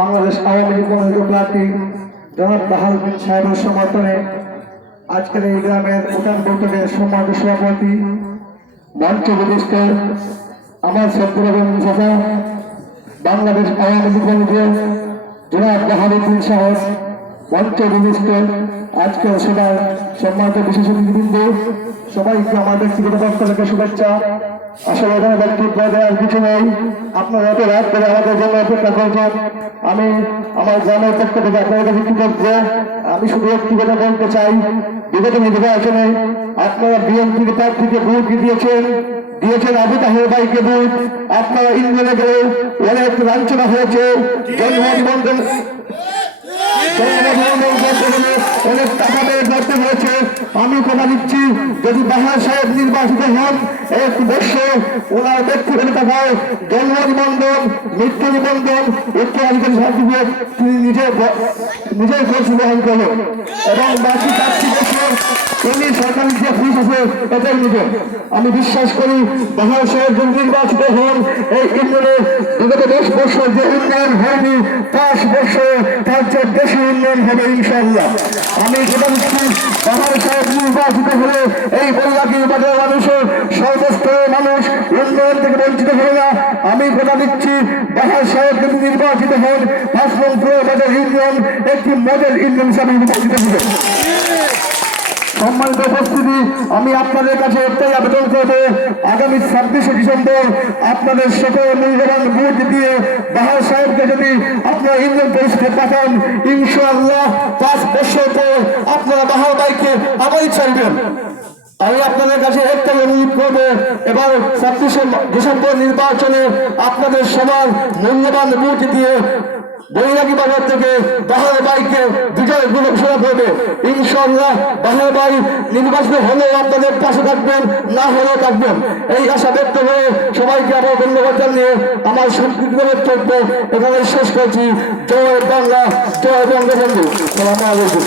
বাংলাদেশ আওয়ামী লীগ মনোনীত প্রার্থী জনাব বাহাউদ্দিন সাহেবের সমর্থনে আজকের এই গ্রামের উঠান বৈঠকের সম্মানিত সভাপতি মঞ্চ বিশিষ্ট আমার সত্যরবন চাচা বাংলাদেশ আওয়ামী লীগ মনোনীত জনাব বাহাউদ্দিন সাহেব মঞ্চ বিশিষ্ট আজকের সভার সম্মানিত বিশেষ অতিথিবৃন্দ সবাইকে আমার ব্যক্তিগত পক্ষ থেকে শুভেচ্ছা। আসলে এখানে বক্তব্য দেওয়ার কিছু নেই, আপনারা এত রাত করে আমাদের জন্য অপেক্ষা করছেন। আমি আমার গ্রামের পক্ষ থেকে আপনাদের কাছে কৃতজ্ঞ। আমি শুধু একটি কথা বলতে চাই, বিগত নির্বাচনে আপনারা বিএনপির প্রার্থীকে ভোট দিয়েছেন আবু তাহের ভাইকে ভোট। আপনারা ইন্ধনে গেলে অনেক লাঞ্ছনা হয়েছে, জনগণ অনেক টাকা ব্যয় করতে হয়েছে। আমি কথা দিচ্ছি, যদি বাহার সাহেব নির্বাচিত হন, এক বছর ওনার ব্যক্তিগত টাকায় জন্ম নিবন্ধন, মৃত্যু নিবন্ধন, উত্তরাধিকারী সার্টিফিকেট তিনি নিজের খরচ বহন করবেন এবং বাকি 4টি বছর তিনি সরকারি যে ফিস আছে এটাই নেবেন। আমি বিশ্বাস করি বাহার সাহেব যদি নির্বাচিত হন, এই ইউনিয়নে বিগত 10 বছর যে উন্নয়ন হয়নি 5 বছর তার চেয়ে বেশি উন্নয়ন হবে ইনশাআল্লাহ। আমি কথা দিচ্ছি, বাহার সাহেব নির্বাচিত হলে এই বল্লাকি বাজার মানুষের সর্বস্তরের মানুষ উন্নয়ন থেকে বঞ্চিত হবে না। আমি কথা দিচ্ছি, বাহার সাহেব যদি নির্বাচিত হন, 5 নং বাজার ইউনিয়ন একটি মডেল ইউনিয়ন হিসাবে নির্বাচিত হবে। সম্মানিত উপস্থিতি, আমি আপনাদের কাছে একটাই আবেদন করব, আগামী 26শে ডিসেম্বর আপনাদের সকল মূল্যবান ভোট দিয়ে বাহার সাহেবকে যদি আপনারা ইউনিয়ন পরিষদে পাঠান, ইনশাআল্লাহ 5 বছর পর আপনারা বাহার ভাইকে আবারই চাইবেন। আমি আপনাদের কাছে একটাই অনুরোধ করবো, এবার 26শে ডিসেম্বর নির্বাচনে আপনাদের সবার মূল্যবান ভোট দিয়ে বৈরাগী বাজার থেকে বাহার ভাইকে বিজয় ঘোষণা করবে। ইনশাআল্লাহ বাহার ভাই নির্বাচিত হলেও আপনাদের পাশে থাকবেন, না হলেও থাকবেন, এই আশা ব্যক্ত হয়ে সবাইকে আবার ধন্যবাদ জানিয়ে আমার সংক্ষিপ্ত বক্তব্য এখানে শেষ করছি। জয় বাংলা, জয় বঙ্গবন্ধু। আসসালামু আলাইকুম।